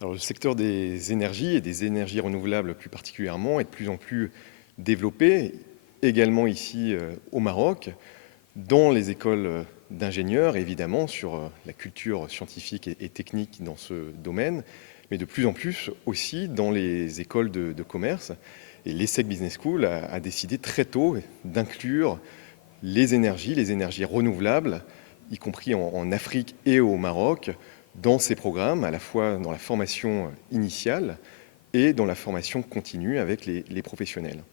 Alors, le secteur des énergies et des énergies renouvelables plus particulièrement est de plus en plus développé, également ici au Maroc, dans les écoles d'ingénieurs, évidemment, sur la culture scientifique et technique dans ce domaine, mais de plus en plus aussi dans les écoles de commerce. Et l'ESSEC Business School a décidé très tôt d'inclure les énergies renouvelables, y compris en Afrique et au Maroc, dans ces programmes, à la fois dans la formation initiale et dans la formation continue avec les professionnels.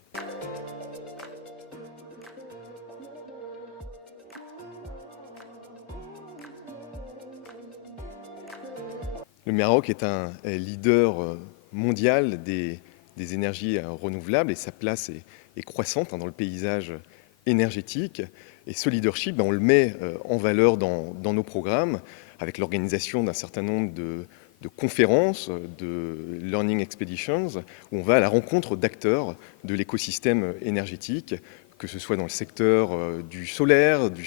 Le Maroc est un leader mondial des énergies renouvelables et sa place est croissante dans le paysage énergétique. Et ce leadership, on le met en valeur dans nos programmes avec l'organisation d'un certain nombre de conférences, de learning expeditions, où on va à la rencontre d'acteurs de l'écosystème énergétique, que ce soit dans le secteur du solaire, du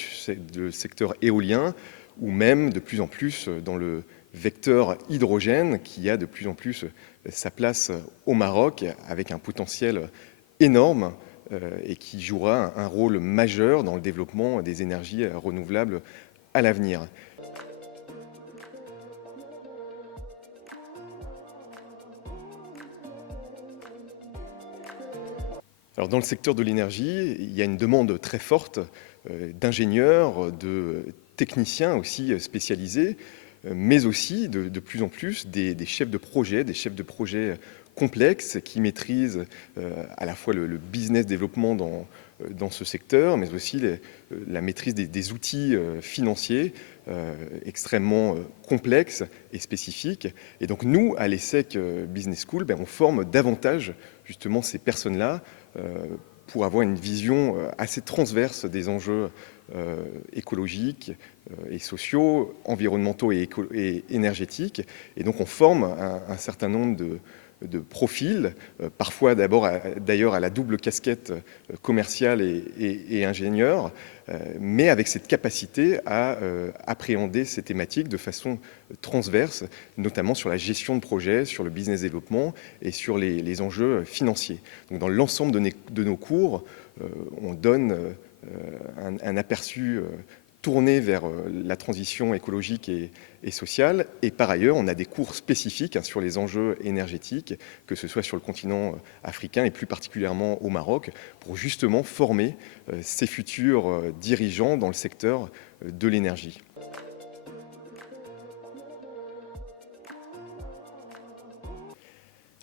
secteur éolien, ou même de plus en plus dans le vecteur hydrogène qui a de plus en plus sa place au Maroc avec un potentiel énorme et qui jouera un rôle majeur dans le développement des énergies renouvelables à l'avenir. Alors dans le secteur de l'énergie, il y a une demande très forte d'ingénieurs, de techniciens aussi spécialisés, mais aussi de plus en plus des chefs de projet complexes qui maîtrisent à la fois le business développement dans ce secteur, mais aussi la maîtrise des outils financiers extrêmement complexes et spécifiques. Et donc nous, à l'ESSEC Business School, on forme davantage justement ces personnes-là pour avoir une vision assez transverse des enjeux écologiques et sociaux, environnementaux et énergétiques. Et donc on forme un certain nombre de profils, parfois d'ailleurs à la double casquette commerciale et ingénieur, mais avec cette capacité à appréhender ces thématiques de façon transverse, notamment sur la gestion de projets, sur le business développement et sur les enjeux financiers. Donc dans l'ensemble de nos cours, on donne un aperçu tourné vers la transition écologique et sociale. Et par ailleurs, on a des cours spécifiques sur les enjeux énergétiques, que ce soit sur le continent africain et plus particulièrement au Maroc, pour justement former ces futurs dirigeants dans le secteur de l'énergie.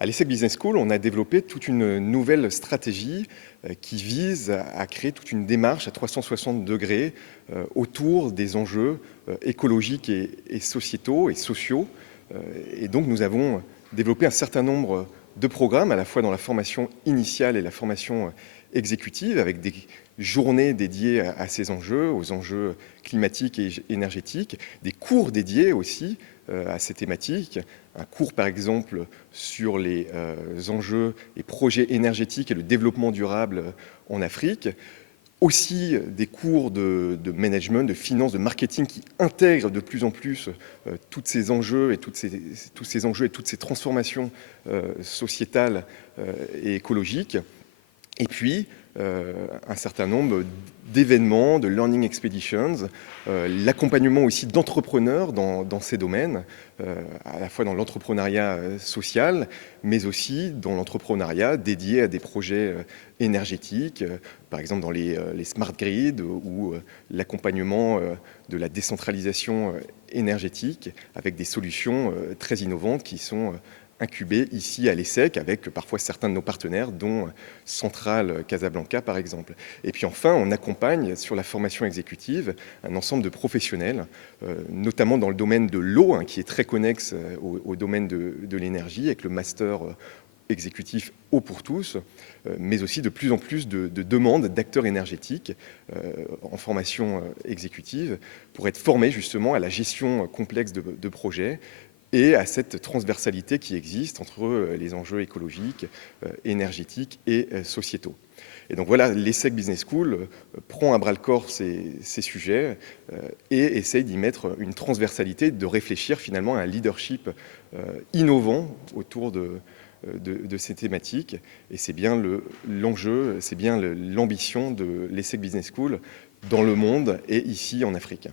À l'ESSEC Business School, on a développé toute une nouvelle stratégie qui vise à créer toute une démarche à 360 degrés autour des enjeux écologiques et sociétaux et sociaux. Et donc nous avons développé un certain nombre de programmes, à la fois dans la formation initiale et la formation exécutive, avec des journées dédiées à ces enjeux, aux enjeux climatiques et énergétiques, des cours dédiés aussi à ces thématiques, un cours par exemple sur les enjeux et projets énergétiques et le développement durable en Afrique, aussi des cours de management, de finance, de marketing qui intègrent de plus en plus tous ces enjeux et toutes ces transformations sociétales et écologiques. Et puis, un certain nombre d'événements, de learning expeditions, l'accompagnement aussi d'entrepreneurs dans ces domaines, à la fois dans l'entrepreneuriat social, mais aussi dans l'entrepreneuriat dédié à des projets énergétiques, par exemple dans les smart grids ou l'accompagnement de la décentralisation énergétique avec des solutions très innovantes qui sont incubés ici à l'ESSEC avec parfois certains de nos partenaires, dont Centrale Casablanca par exemple. Et puis enfin, on accompagne sur la formation exécutive un ensemble de professionnels, notamment dans le domaine de l'eau, qui est très connexe au domaine de l'énergie, avec le master exécutif Eau pour tous, mais aussi de plus en plus de demandes d'acteurs énergétiques en formation exécutive pour être formés justement à la gestion complexe de projets et à cette transversalité qui existe entre les enjeux écologiques, énergétiques et sociétaux. Et donc voilà, l'ESSEC Business School prend à bras-le-corps ces sujets et essaye d'y mettre une transversalité, de réfléchir finalement à un leadership innovant autour de ces thématiques. Et c'est bien l'enjeu, c'est bien l'ambition de l'ESSEC Business School dans le monde et ici en Afrique.